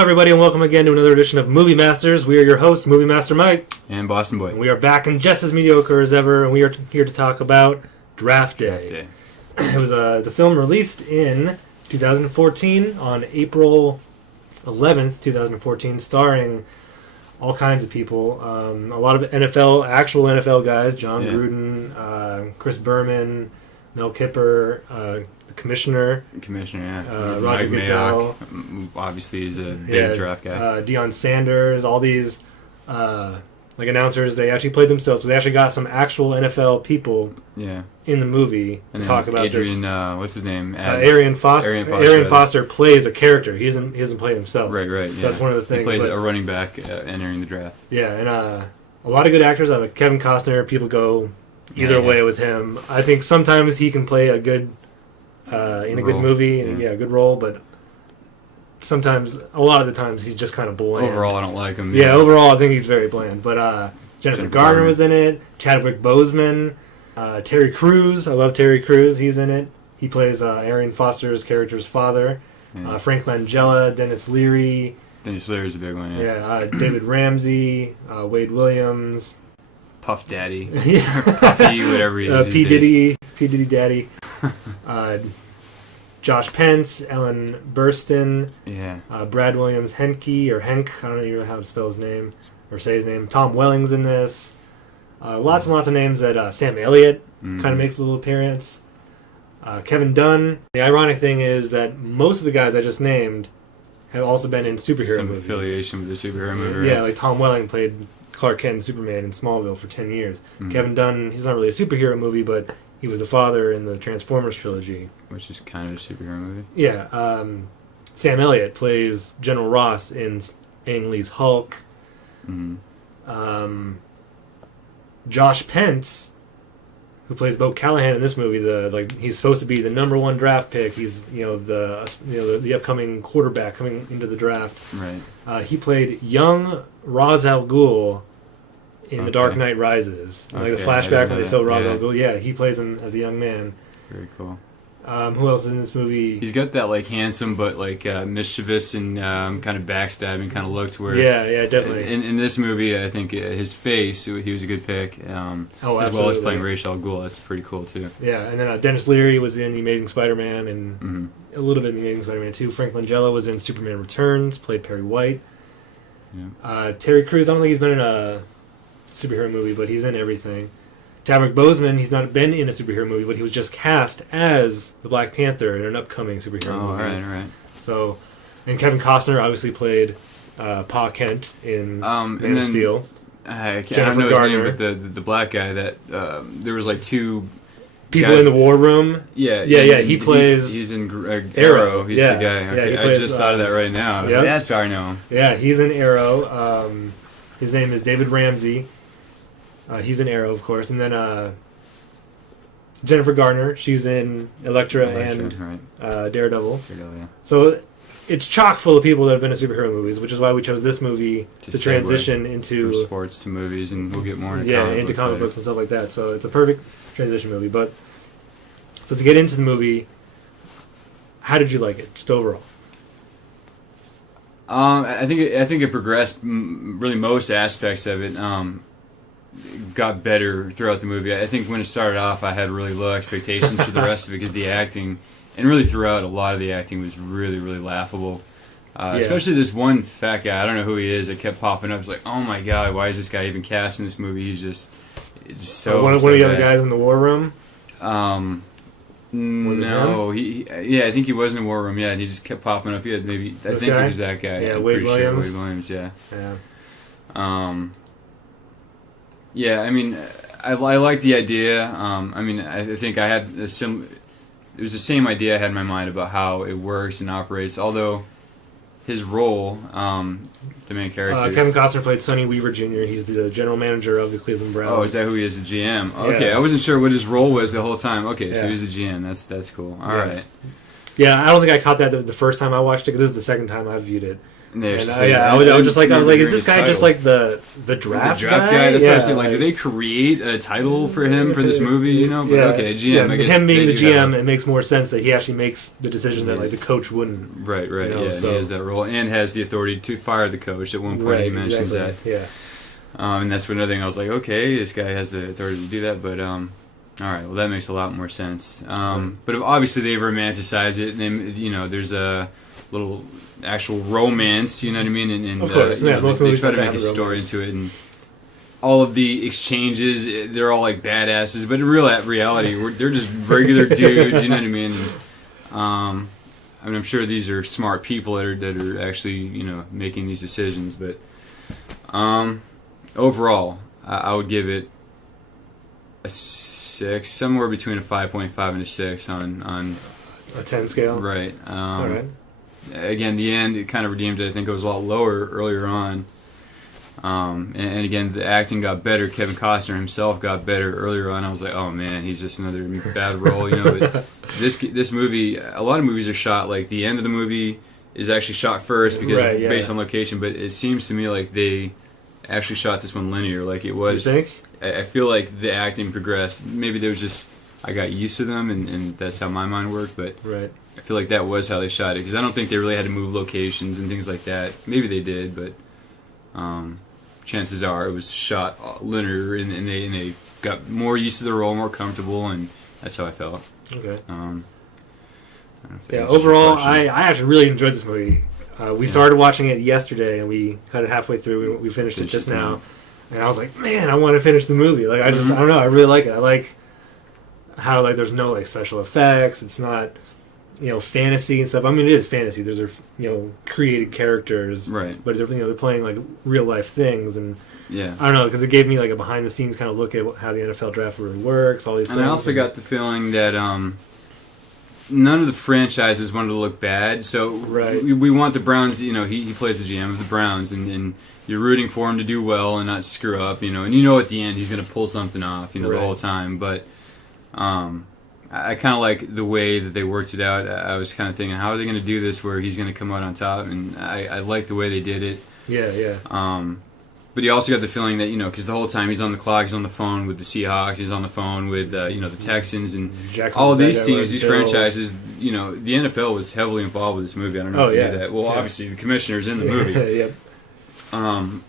everybody, and welcome again to another edition of Movie Masters. We are your hosts, Movie Master Mike. And Boston Boy. And we are back and just as mediocre as ever, and we are here to talk about Draft Day. It was a film released in 2014 on April 11th, 2014, starring all kinds of people. A lot of actual NFL guys, John Gruden, Chris Berman, Mel Kiper, the Commissioner, Roger Goodell. Obviously, he's a big draft guy. Deion Sanders, all these announcers. They actually played themselves, so they actually got some actual NFL people in the movie to talk about this. What's his name? Arian Foster. Arian Foster plays a character. He hasn't played himself. Right. So that's one of the things. He plays a running back entering the draft. Yeah, and a lot of good actors. Like Kevin Costner. People go either way with him. I think sometimes he can play a good in a good movie, and a good role, but sometimes, a lot of the times, he's just kind of bland. Overall, I don't like him. Yeah, overall, I think he's very bland. But Jennifer Garner was in it. Chadwick Boseman, Terry Crews. I love Terry Crews. He's in it. He plays Arian Foster's character's father. Yeah. Frank Langella, Dennis Leary. Dennis Leary's a big one. Yeah, David Ramsey, Wade Williams. Puff Daddy. Puffy, whatever he is. P. Diddy Daddy. Josh Pence, Ellen Burstyn, Brad Williams Henke, or Henk, I don't even know how to spell his name, or say his name. Tom Welling's in this. Lots and lots of names that Sam Elliott kind of makes a little appearance. Kevin Dunn. The ironic thing is that most of the guys I just named have also been in superhero movies. Some affiliation with the superhero movie. Yeah, like Tom Welling played Clark Kent and Superman in Smallville for 10 years. Kevin Dunn, he's not really a superhero movie, but he was the father in the Transformers trilogy. Which is kind of a superhero movie. Yeah. Sam Elliott plays General Ross in Ang Lee's Hulk. Josh Pence, who plays Bo Callahan in this movie, he's supposed to be the number one draft pick. He's the upcoming quarterback coming into the draft. Right. He played young Ra's al Ghul in The Dark Knight Rises. Like the flashback when they saw Ra's al Ghul. Yeah, he plays him as a young man. Very cool. Who else is in this movie? He's got that handsome but mischievous and kind of backstabbing kind of look to where. Yeah, definitely. In this movie, I think his face, he was a good pick. As well as playing Ra's al Ghul, that's pretty cool too. Yeah, and then Dennis Leary was in The Amazing Spider-Man and a little bit in The Amazing Spider-Man 2. Frank Langella was in Superman Returns, played Perry White. Yeah. Terry Crews, I don't think he's been in a superhero movie, but he's in everything. Chadwick Boseman, he's not been in a superhero movie, but he was just cast as the Black Panther in an upcoming superhero movie. Right. So, and Kevin Costner obviously played Pa Kent in Man of Steel. I don't know his name, but the black guy that there was two people guys in the war room. Yeah. He plays. He's in Arrow. He's the guy. Okay. Plays, I just thought of that right now. That's how I know him. Yeah, he's in Arrow. His name is David Ramsey. He's in Arrow, of course, and then Jennifer Garner. She's in Elektra and Daredevil. So it's chock full of people that have been in superhero movies, which is why we chose this movie to transition into from sports to movies, and we'll get more into comic books and stuff like that. So it's a perfect transition movie. But so to get into the movie, how did you like it, just overall? I think it progressed. Really, most aspects of it got better throughout the movie. I think when it started off, I had really low expectations for the rest of it because the acting, and really throughout, a lot of the acting was really, really laughable. Especially this one fat guy. I don't know who he is. It kept popping up. It's like, oh my god, why is this guy even cast in this movie? He's just so. One of the other guys in the war room. No, I think he was in the war room. Yeah, and he just kept popping up. I think it was that guy. Yeah, Wade Williams. Wade Williams. Yeah. I mean, I like the idea. I think I had it was the same idea I had in my mind about how it works and operates. Although his role, the main character, Kevin Costner played Sonny Weaver Jr. He's the general manager of the Cleveland Browns. Oh, is that who he is? The GM. Okay, I wasn't sure what his role was the whole time. Okay, so he's the GM. That's cool. All right. Yeah, I don't think I caught that the first time I watched it, because this is the second time I've viewed it. I was just like, is this guy just like the draft guy? That's what I said. Like, did they create a title for him for this movie? You know, but okay, GM. Yeah, I guess him being the GM, it makes more sense that he actually makes the decision that like the coach wouldn't. Right. You know, yeah, so. He has that role and has the authority to fire the coach. At one point, he mentions that. Yeah. And that's another thing. I was like, okay, this guy has the authority to do that, but all right, well, that makes a lot more sense. But obviously, they romanticize it, and then there's a little actual romance, you know what I mean? And of course, they try to make a story into it, and all of the exchanges, they're all like badasses, but in reality, they're just regular dudes, you know what I mean? I'm sure these are smart people that are actually, making these decisions, but overall, I would give it a 6, somewhere between a 5.5 and a 6 on a 10 scale. Right. All right. Again, the end, it kind of redeemed it. I think it was a lot lower earlier on. And again, the acting got better. Kevin Costner himself got better earlier on. I was like, oh man, he's just another bad role, But this movie, a lot of movies are shot like the end of the movie is actually shot first because based on location. But it seems to me like they actually shot this one linear, like it was. You think? I feel like the acting progressed. Maybe there was just I got used to them, and that's how my mind worked. But right. I feel like that was how they shot it because I don't think they really had to move locations and things like that. Maybe they did, but chances are it was shot linear, and they got more used to the role, more comfortable, and that's how I felt. Okay. Overall, I actually really enjoyed this movie. We started watching it yesterday, and we kind of halfway through. We finished it just now, and I was like, man, I want to finish the movie. Like I don't know, I really like it. I like how like there's no like special effects. It's not fantasy and stuff. I mean, it is fantasy. There's created characters, right? But they're playing like real life things, and yeah, I don't know, because it gave me like a behind the scenes kind of look at how the NFL draft really works. All these things. And I also got the feeling that none of the franchises wanted to look bad. So we want the Browns. He plays the GM of the Browns, and you're rooting for him to do well and not screw up. And at the end he's going to pull something off. The whole time, but. I kind of like the way that they worked it out. I was kind of thinking, how are they going to do this where he's going to come out on top? And I like the way they did it. Yeah. But you also got the feeling that, because the whole time he's on the clock, he's on the phone with the Seahawks, he's on the phone with, the Texans, and all of these teams, these franchises, the NFL was heavily involved with this movie. I don't know if you knew that. Well, obviously the commissioner's in the movie. Yep.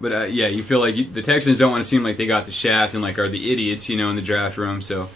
But you feel like the Texans don't want to seem like they got the shaft and like are the idiots, in the draft room, so...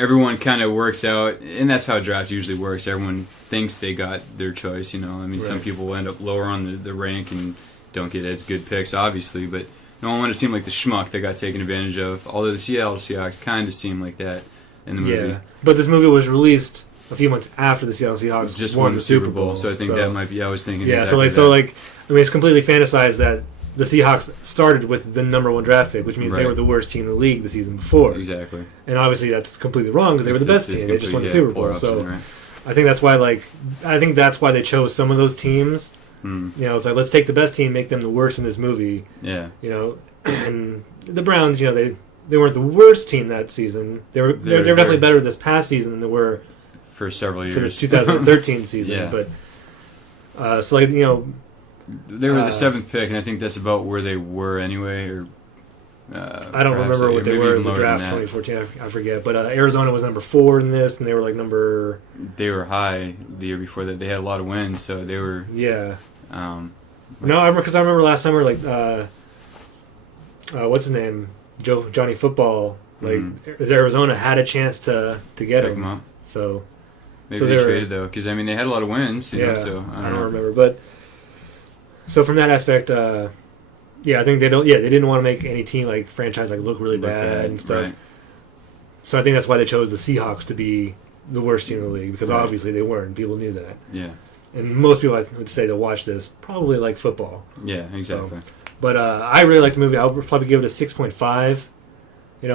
Everyone kind of works out, and that's how a draft usually works. Everyone thinks they got their choice, Some people end up lower on the rank and don't get as good picks, obviously, but no one wanted to seem like the schmuck that got taken advantage of, although the Seattle Seahawks kind of seem like that in the movie. Yeah, but this movie was released a few months after the Seattle Seahawks just won the Super Bowl, so I think that might be, I was thinking exactly it's completely fantasized that the Seahawks started with the number 1 draft pick, which means they were the worst team in the league the season before. Exactly. And obviously that's completely wrong because they were the best team. They just won the Super Bowl. So I think that's why they chose some of those teams. It's like, let's take the best team, make them the worst in this movie. Yeah. And the Browns, they weren't the worst team that season. They're definitely better this past season than they were for several years. For the 2013 season. Yeah. But they were the 7th pick, and I think that's about where they were anyway. Or I don't remember what they were in the draft 2014. I forget. But Arizona was number 4 in this, and they were like number. They were high the year before that. They had a lot of wins, so they were. Yeah. No, I remember last summer, like what's his name, Johnny Football. Like Arizona had a chance to get him up. So maybe they traded though, because they had a lot of wins. So I don't remember, but. So from that aspect, I think they didn't want to make any team like franchise look really bad and stuff. Right. So I think that's why they chose the Seahawks to be the worst team in the league, because obviously they weren't. People knew that. Yeah. And most people I would say that watch this probably like football. Yeah, exactly. So, but I really liked the movie. I would probably give it a 6.5.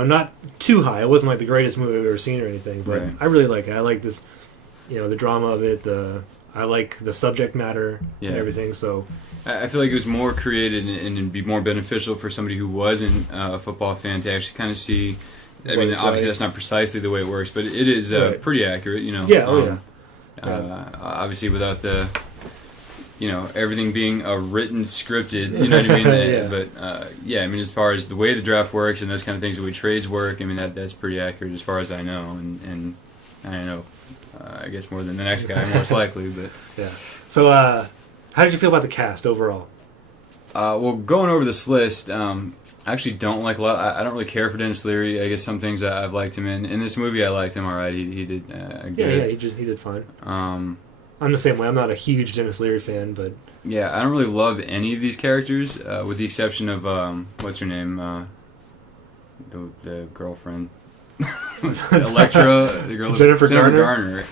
Not too high. It wasn't like the greatest movie I've ever seen or anything, but I really like it. I like this, the drama of it. I like the subject matter and everything. So. I feel like it was more created and it'd be more beneficial for somebody who wasn't a football fan to actually kind of see. Obviously that's not precisely the way it works, but it is pretty accurate, Yeah, obviously without the everything being a written scripted, you know what I mean? Yeah. But yeah, I mean, as far as the way the draft works and those kind of things, the way trades work, I mean, that's pretty accurate as far as I know, and I don't know, I guess more than the next guy, most likely, but yeah. So, how did you feel about the cast overall? Well, going over this list, I actually don't like a lot. I don't really care for Denis Leary. I guess some things I've liked him in. In this movie, I liked him all right. He did good. Yeah, he did fine. I'm the same way. I'm not a huge Denis Leary fan, but yeah, I don't really love any of these characters, with the exception of what's her name, the girlfriend, Elektra, the girl, Jennifer Garner.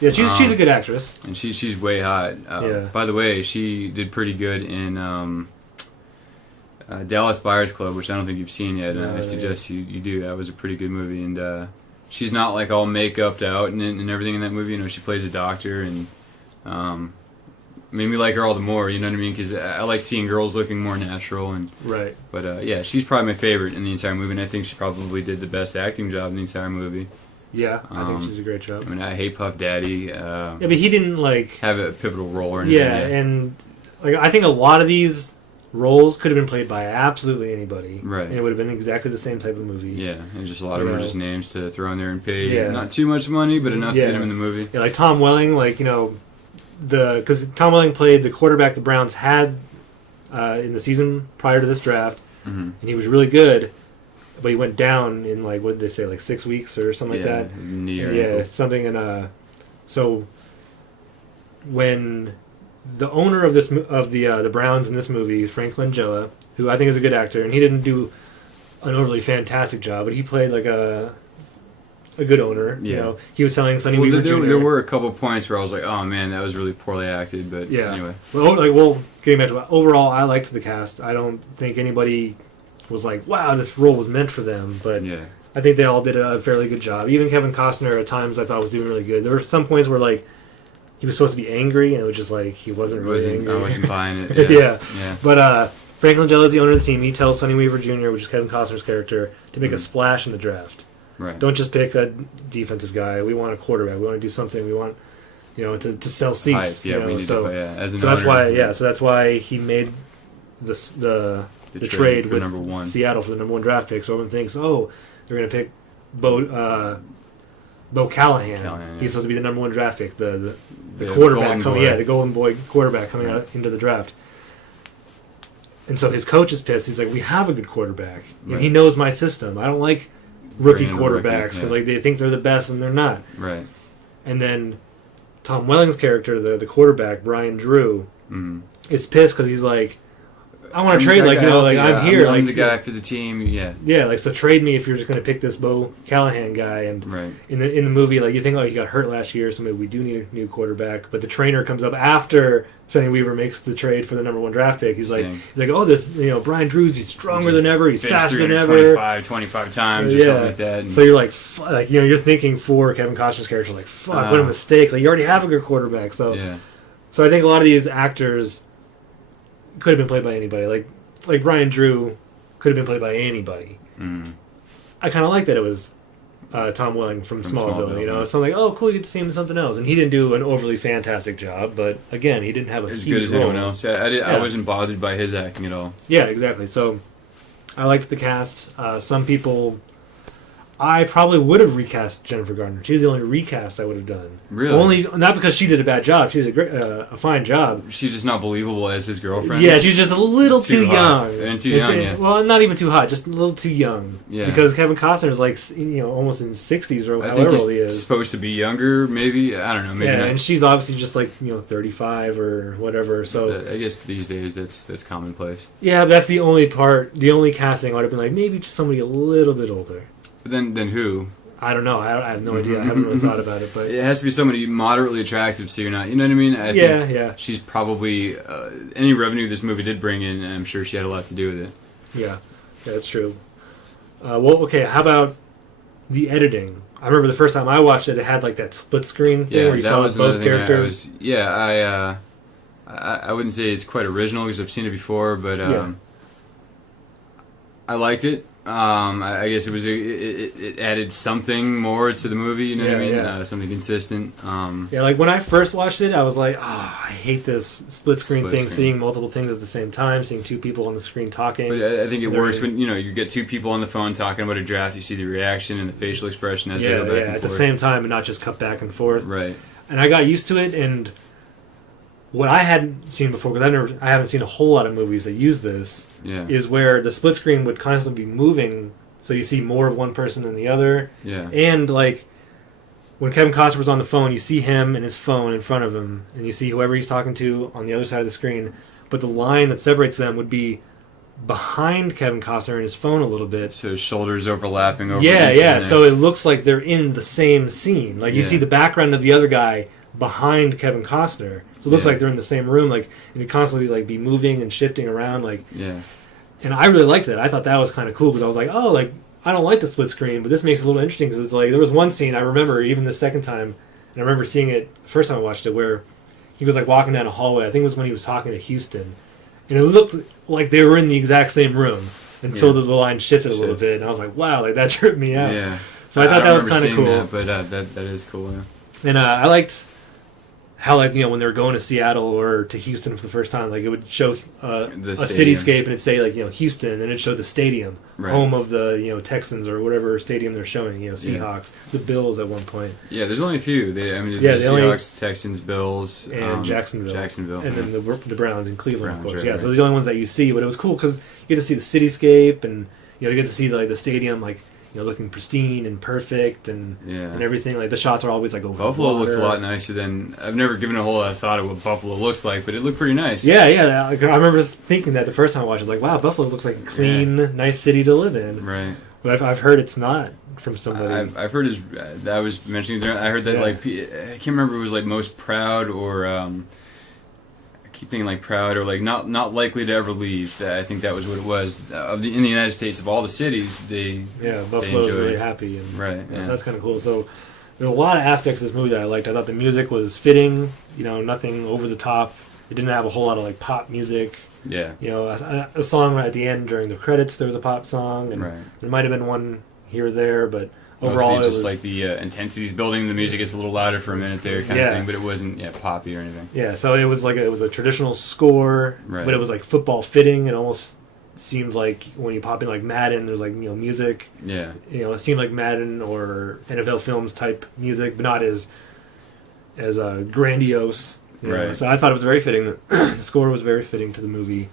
Yeah, she's a good actress, and she's way hot. Yeah. By the way, she did pretty good in Dallas Buyers Club, which I don't think you've seen yet. No, I suggest you do. That was a pretty good movie, and she's not like all make-upped out and everything in that movie. She plays a doctor, and made me like her all the more. You know what I mean? Because I like seeing girls looking more natural, and right. But yeah, she's probably my favorite in the entire movie, and I think she probably did the best acting job in the entire movie. Yeah, I think she's a great job. I mean, I hate Puff Daddy. Yeah, but he didn't have a pivotal role or anything. Yeah, and I think a lot of these roles could have been played by absolutely anybody, right? And it would have been exactly the same type of movie. Yeah, and just a lot of them were just names to throw in there and pay not too much money, but enough to get him in the movie. Yeah, like Tom Welling, because Tom Welling played the quarterback the Browns had in the season prior to this draft, and he was really good. But he went down in what did they say, 6 weeks or something like that? Yeah, something. And so when the owner of the Browns in this movie, Frank Langella, who I think is a good actor, and he didn't do an overly fantastic job, but he played a good owner. Yeah. He was telling Sonny Weaver Jr. There were a couple points where I was like, oh man, that was really poorly acted. But anyway, well, getting back to overall, I liked the cast. I don't think anybody was like, wow, this role was meant for them, but I think they all did a fairly good job. Even Kevin Costner at times I thought was doing really good. There were some points where he was supposed to be angry, and it was just he wasn't really angry. I wasn't buying it. Yeah. But Frank Langella is the owner of the team. He tells Sonny Weaver Jr., which is Kevin Costner's character, to make a splash in the draft. Right. Don't just pick a defensive guy. We want a quarterback. We want to do something. We want to sell seats. Hype. Yeah, we need so that's why so that's why he made the trade with number one. Seattle for the number 1 draft pick. So everyone thinks, oh, they're going to pick Bo Callahan. He's supposed to be the number 1 draft pick, the quarterback coming, the Golden Boy quarterback coming out into the draft. And so his coach is pissed. He's like, we have a good quarterback, and he knows my system. I don't like rookie quarterbacks because they think they're the best and they're not. Right. And then Tom Welling's character, the quarterback Brian Drew, is pissed because he's like, I want to trade, I'm here. I'm the guy for the team, so trade me if you're just going to pick this Bo Callahan guy. And in the movie, you think, he got hurt last year, so maybe we do need a new quarterback. But the trainer comes up after Sonny Weaver makes the trade for the number 1 draft pick. He's like, oh, this, Brian Drew's, he's stronger than ever, he's faster than ever. 25 times or something like that. And so you're like, you're thinking for Kevin Costner's character, fuck, what a mistake. You already have a good quarterback. So I think a lot of these actors could have been played by anybody. Like Brian Drew could have been played by anybody. I kind of like that it was Tom Welling from Smallville. So I'm like, oh, cool, you get to see him in something else. And he didn't do an overly fantastic job, but again, he didn't have a as huge good as role. anyone else. I wasn't bothered by his acting at all. Yeah, exactly. So I liked the cast. Some people, I probably would have recast Jennifer Garner. She was the only recast I would have done. Really? Not because she did a bad job. She did a fine job. She's just not believable as his girlfriend. Yeah, she's just a little too young. And too young, yeah. Well, not even too hot, just a little too young. Yeah. Because Kevin Costner is almost in his 60s or however old he is. Supposed to be younger, maybe. I don't know. Maybe not. And she's obviously just 35 or whatever. So I guess these days that's commonplace. Yeah, but that's the only part. The only casting I would have been maybe just somebody a little bit older. But then who? I don't know. I have no idea. I haven't really thought about it, but it has to be somebody moderately attractive, so you're not. You know what I mean? I think she's probably any revenue this movie did bring in. I'm sure she had a lot to do with it. Yeah, that's true. Okay. How about the editing? I remember the first time I watched it, it had that split screen thing where you saw both characters. I wouldn't say it's quite original because I've seen it before, but I liked it. I guess it added something more to the movie. You know what I mean? Yeah. Something consistent. Yeah, like when I first watched it, I was like, I hate this split screen thing. Seeing multiple things at the same time, seeing two people on the screen talking. But I think it works when you get two people on the phone talking about a draft. You see the reaction and the facial expression as they go back and forth. At the same time, and not just cut back and forth. Right. And I got used to it, and what I hadn't seen before, because I haven't seen a whole lot of movies that use this, is where the split screen would constantly be moving, so you see more of one person than the other. Yeah. And like when Kevin Costner was on the phone, you see him and his phone in front of him, and you see whoever he's talking to on the other side of the screen. But the line that separates them would be behind Kevin Costner and his phone a little bit. So his shoulders overlapping over. Yeah. So it looks like they're in the same scene. Like you see the background of the other guy behind Kevin Costner. So it looks like they're in the same room, like, and you constantly like be moving and shifting around, like. Yeah. And I really liked that. I thought that was kind of cool because I was like, oh, like I don't like the split screen, but this makes it a little interesting because it's like there was one scene I remember even the second time, and I remember seeing it the first time I watched it where he was like walking down a hallway. I think it was when he was talking to Houston, and it looked like they were in the exact same room until the line shifted a little bit, and I was like, wow, like that tripped me out. Yeah. So I thought that was kind of cool. That, but that is cool. Yeah. And I liked how, like, when they were going to Seattle or to Houston for the first time, like it would show a cityscape and it'd say like Houston, and it'd show the stadium, home of the Texans or whatever stadium they're showing, Seahawks, the Bills at one point. Yeah, there's only a few. The Seahawks, Texans, Bills, and Jacksonville, and then the Browns in Cleveland, of course. Right. So they're the only ones that you see. But it was cool because you get to see the cityscape, and you get to see the stadium like. Looking pristine and perfect and everything. Like the shots are always like over Buffalo water. looked a lot nicer than I've never given a whole lot of thought of what Buffalo looks like, but it looked pretty nice. Yeah. I remember just thinking that the first time I watched it, I was like, wow, Buffalo looks like a clean, nice city to live in. Right. But I've heard it's not from somebody. I've heard I was mentioning. I heard that like I can't remember if it was like most proud or. Keep thinking like proud or like not likely to ever leave. I think that was what it was. In the United States, of all the cities, Buffalo's really happy, and so that's kind of cool. So there's a lot of aspects of this movie that I liked. I thought the music was fitting. Nothing over the top. It didn't have a whole lot of like pop music. Yeah. A song at the end during the credits, there was a pop song, and there might have been one here or there, but. Overall, it was like the intensity's building. The music gets a little louder for a minute there, kind of thing, but it wasn't poppy or anything. Yeah, so it was a traditional score, but it was like football fitting. It almost seemed like when you pop in like Madden, there's like music. Yeah. It seemed like Madden or NFL Films type music, but not as grandiose. Right. So I thought it was very fitting. The score was very fitting to the movie.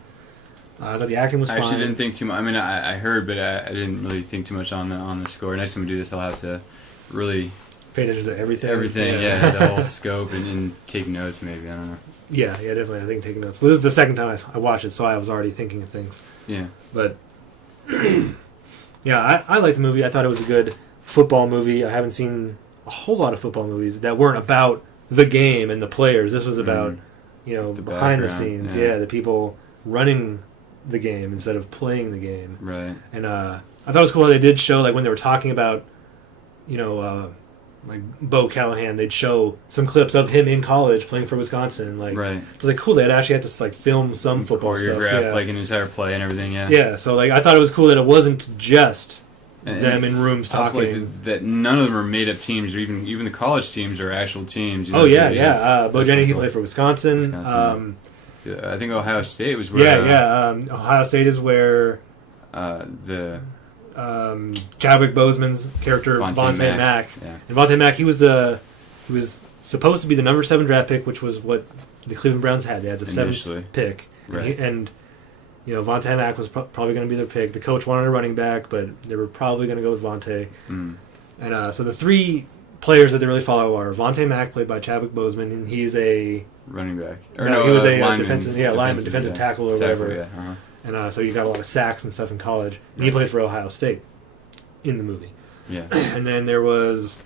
I thought the acting was fine. I actually didn't think too much. I mean, I heard, but I didn't really think too much on the score. Next time we do this, I'll have to really pay attention to everything. The whole scope and take notes. Maybe I don't know. Yeah, definitely. I think taking notes. Well, this is the second time I watched it, so I was already thinking of things. Yeah, but I liked the movie. I thought it was a good football movie. I haven't seen a whole lot of football movies that weren't about the game and the players. This was about behind the scenes. The people running the game instead of playing the game. Right. And I thought it was cool how they did show, like when they were talking about, like Bo Callahan, they'd show some clips of him in college playing for Wisconsin. Like, it's like cool. They'd actually had to like film some football stuff. Choreograph like an entire play and everything. Yeah. Yeah. So like I thought it was cool that it wasn't just them in rooms talking. Like that none of them are made up teams, or even the college teams are actual teams. Bo Jennings, he played for Wisconsin. I think Ohio State was where. Ohio State is where the Chadwick Boseman's character Vontae Mack. Yeah. And Vontae Mack, he was supposed to be the number 7 draft pick, which was what the Cleveland Browns had. They had the 7th pick, right? And Vontae Mack was probably going to be their pick. The coach wanted a running back, but they were probably going to go with Vontae. And so the 3 players that they really follow are Vontae Mack, played by Chadwick Boseman, and he's a running back. He was a defensive tackle or whatever. Yeah. And so you got a lot of sacks and stuff in college. And he played for Ohio State in the movie. Yeah. And then there was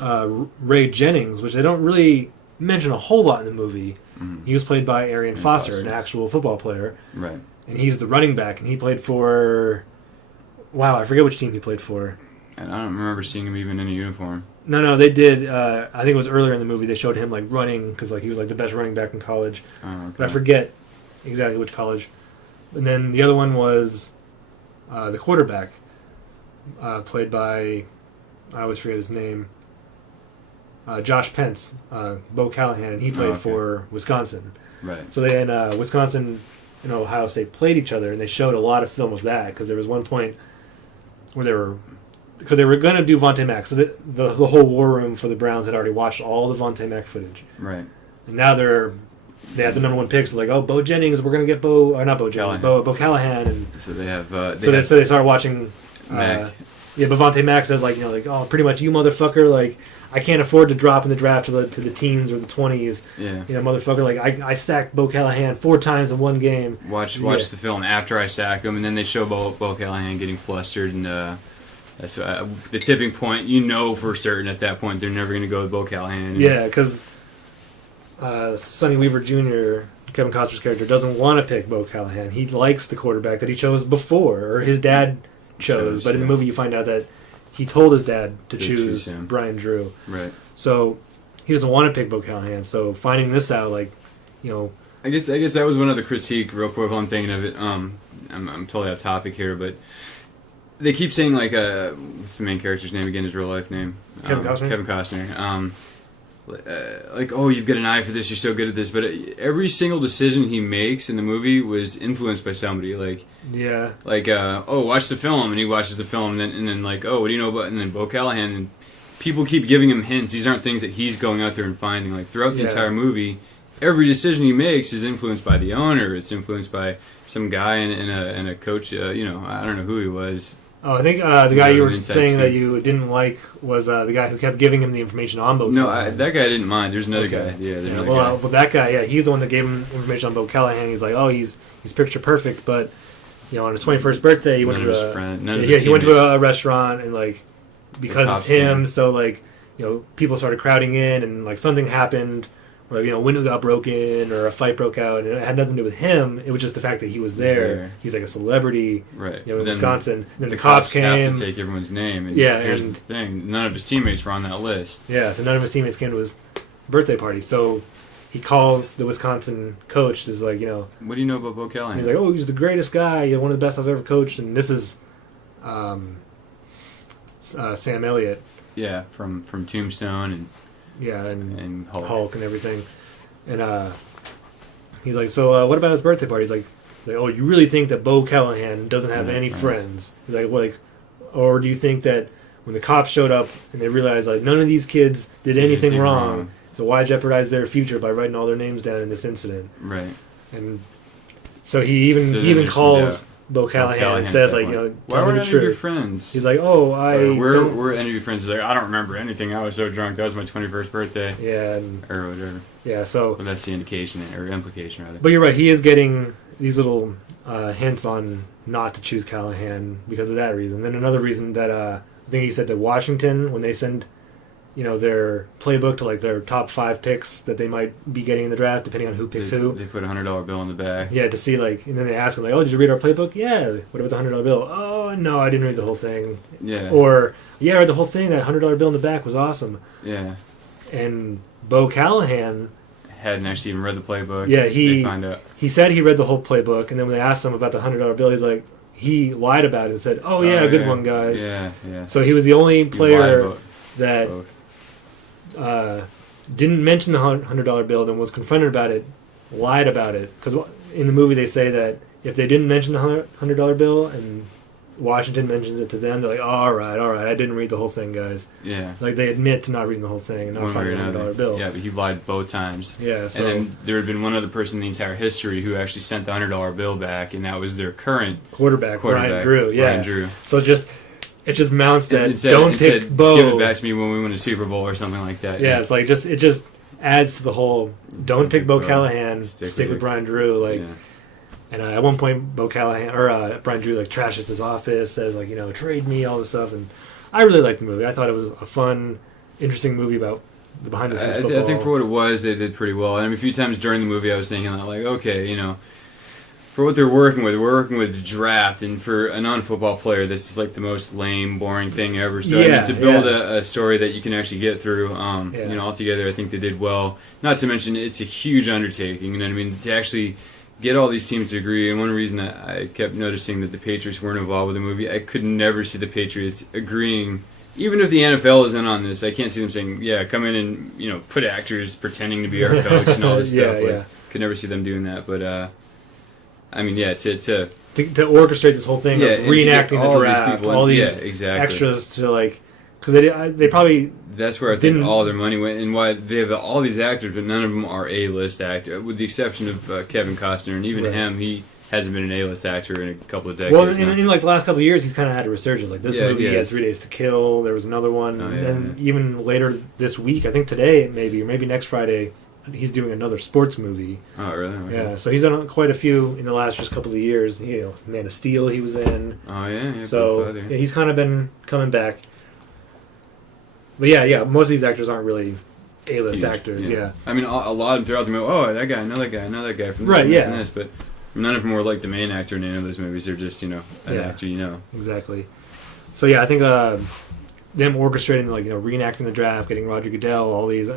Ray Jennings, which they don't really mention a whole lot in the movie. He was played by Arian Foster, an actual football player. Right. And he's the running back, and he played for... Wow, I forget which team he played for. And I don't remember seeing him even in a uniform. No, they did. I think it was earlier in the movie. They showed him like running because like he was like the best running back in college. Oh, okay. But I forget exactly which college. And then the other one was the quarterback, played by, I always forget his name, Josh Pence, Bo Callahan, and he played for Wisconsin. Right. So they in Wisconsin and Ohio State played each other, and they showed a lot of film of that because there was one point where they were going to do Vontae Mack. So the whole war room for the Browns had already watched all the Vontae Mack footage. Right. And now they have the number one pick. So like, oh, Bo Jennings, we're going to get Bo Jennings, Bo Callahan, and so they have. So they started watching Mack. But Vontae Mack says like, oh, pretty much you motherfucker, like, I can't afford to drop in the draft to the teens or the 20s. Yeah. Motherfucker, like, I sacked Bo Callahan 4 times in one game. Watch the film after I sack him, and then they show Bo Callahan getting flustered, and that's the tipping point. For certain at that point they're never going to go with Bo Callahan. Yeah, because Sonny Weaver Jr., Kevin Costner's character, doesn't want to pick Bo Callahan. He likes the quarterback that he chose before, or his dad chose. But in the movie you find out that he told his dad to choose Brian Drew. Right. So he doesn't want to pick Bo Callahan. So finding this out, like, I guess that was one of the critique. Real quick, while I'm thinking of it, I'm totally off topic here, but they keep saying like, what's the main character's name again? His real life name? Kevin Costner. Kevin Costner. Like, oh, you've got an eye for this. You're so good at this. But every single decision he makes in the movie was influenced by somebody. Like, yeah. Like, watch the film, and he watches the film, and then like, oh, what do you know about? And then Bo Callahan, and people keep giving him hints. These aren't things that he's going out there and finding. Like throughout the entire movie, every decision he makes is influenced by the owner. It's influenced by some guy and a coach. I don't know who he was. Oh, I think the guy you were saying that you didn't like was the guy who kept giving him the information on Bo Callahan. No, that guy I didn't mind. There's another guy. Yeah, there's another guy. Well, that guy, he's the one that gave him information on Bo Callahan. He's like, oh, he's picture perfect, but on his 21st birthday, he went to a restaurant, and like because it's him, so like people started crowding in, and like something happened. Or, window got broken or a fight broke out, and it had nothing to do with him. It was just the fact that he was there. He's like a celebrity, right? In Wisconsin. And then the cops came. Have to take everyone's name. And here's the thing: none of his teammates were on that list. Yeah, so none of his teammates came to his birthday party. So he calls the Wisconsin coach. Is like, what do you know about Bo Callahan? He's like, oh, he's the greatest guy. One of the best I've ever coached. And this is Sam Elliott. Yeah, from Tombstone and. Yeah, and Hulk and everything. And he's like, so what about his birthday party? He's like, oh, you really think that Bo Callahan doesn't have any friends? He's like, or do you think that when the cops showed up and they realized like none of these kids did anything wrong, so why jeopardize their future by writing all their names down in this incident? Right. And so he even calls Bo Callahan and says like, why were any of your friends? He's like, oh, we're any of your friends? He's like, I don't remember anything. I was so drunk. That was my 21st birthday. Yeah, or whatever. Yeah, so well, that's the indication or implication rather. But you're right. He is getting these little hints on not to choose Callahan because of that reason. Then another reason that I think he said that Washington, when they send their playbook to like their top 5 picks that they might be getting in the draft, depending on who picks who. They put $100 bill in the back. Yeah, to see like, and then they ask him like, "Oh, did you read our playbook?" Yeah. What about the $100 bill? Oh no, I didn't read the whole thing. Yeah. Or yeah, I read the whole thing. That $100 bill in the back was awesome. Yeah. And Bo Callahan hadn't actually even read the playbook. Yeah, he said he read the whole playbook, and then when they asked him about the $100 bill, he's like, he lied about it and said, "Oh yeah, good one, guys." Yeah, yeah. So he was the only player that didn't mention the $100 bill and was confronted about it, lied about it. Because in the movie they say that if they didn't mention the $100 bill and Washington mentions it to them, they're like, oh, all right, I didn't read the whole thing, guys. Yeah. Like they admit to not reading the whole thing and not finding the $100 bill. Yeah, but he lied both times. Yeah. So, and then there had been one other person in the entire history who actually sent the $100 bill back, and that was their current quarterback Brian Drew. Yeah. Brian Drew. So it just mounts that don't pick Bo. Give it back to me when we win a Super Bowl or something like that. Yeah, it's like it just adds to the whole don't pick Bo Callahan, stick with Brian Drew. Like, and at one point Bo Callahan or Brian Drew like trashes his office, says like trade me, all this stuff, and I really liked the movie. I thought it was a fun, interesting movie about the behind the scenes football. I think for what it was, they did pretty well. And a few times during the movie, I was thinking like, okay, for what they're working with, we're working with the draft, and for a non-football player, this is like the most lame, boring thing ever. So to build a story that you can actually get through, altogether, I think they did well. Not to mention, it's a huge undertaking, to actually get all these teams to agree. And one reason I kept noticing that the Patriots weren't involved with the movie, I could never see the Patriots agreeing. Even if the NFL is in on this, I can't see them saying, "Yeah, come in and put actors pretending to be our coach and all this stuff." Like, could never see them doing that. But I mean, yeah, to orchestrate this whole thing of reenacting the draft, all these extras to like, because they probably that's where I think all their money went, and why they have all these actors, but none of them are A-list actors, with the exception of Kevin Costner, and even him, he hasn't been an A-list actor in a couple of decades. Well, in like the last couple of years, he's kind of had a resurgence. Like this movie, he had 3 Days to Kill. There was another one, and even later this week, I think today maybe, or maybe next Friday, he's doing another sports movie. Oh, really? Okay. Yeah, so he's done quite a few in the last just couple of years. Man of Steel he was in. Oh, yeah. So he's kind of been coming back. But yeah, most of these actors aren't really A-list actors. Yeah. I mean, a lot of them throughout the movie. Oh, that guy, another guy from this and this. But none of them were like the main actor in any of those movies. They're just an actor. Exactly. So yeah, I think them orchestrating reenacting the draft, getting Roger Goodell, all these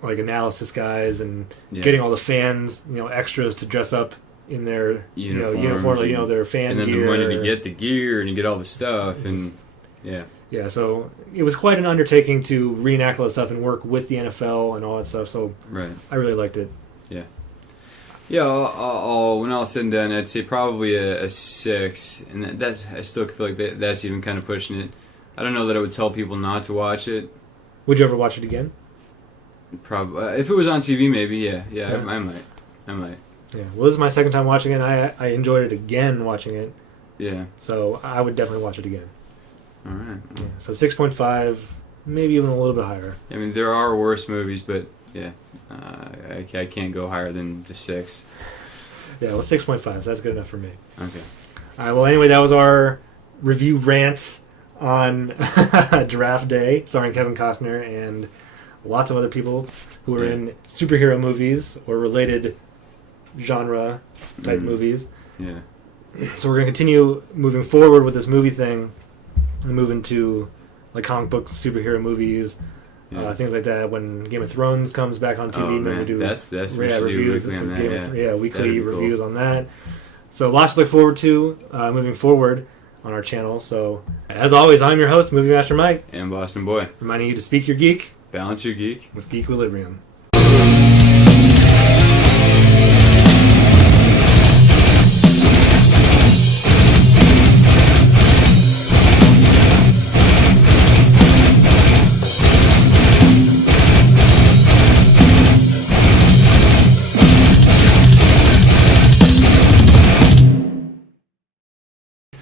like analysis guys, and getting all the fans, extras to dress up in their uniform, their fan gear, and then the money to get the gear and you get all the stuff, and yeah. So it was quite an undertaking to reenact all that stuff and work with the NFL and all that stuff. So I really liked it. Yeah. When all said and done, I'd say probably a 6, and that's I still feel like that's even kind of pushing it. I don't know that I would tell people not to watch it. Would you ever watch it again? Probably, if it was on TV, maybe. Yeah. I might. Yeah. Well, this is my second time watching it. I enjoyed it again watching it. Yeah. So I would definitely watch it again. All right. Yeah, so 6.5, maybe even a little bit higher. I mean, there are worse movies, but I can't go higher than the 6. Yeah, well, 6.5. So that's good enough for me. Okay. All right. Well, anyway, that was our review rant on Draft Day, starring Kevin Costner and lots of other people who are in superhero movies or related genre type movies. Yeah. So we're going to continue moving forward with this movie thing and move into like comic books, superhero movies, things like that. When Game of Thrones comes back on TV, then we do reviews on that, weekly reviews on that. So lots to look forward to moving forward on our channel. So as always, I'm your host, Movie Master Mike. And Boston Boy. Reminding you to speak your geek. Balance your geek. With Geequilibrium.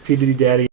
P. Diddy Daddy.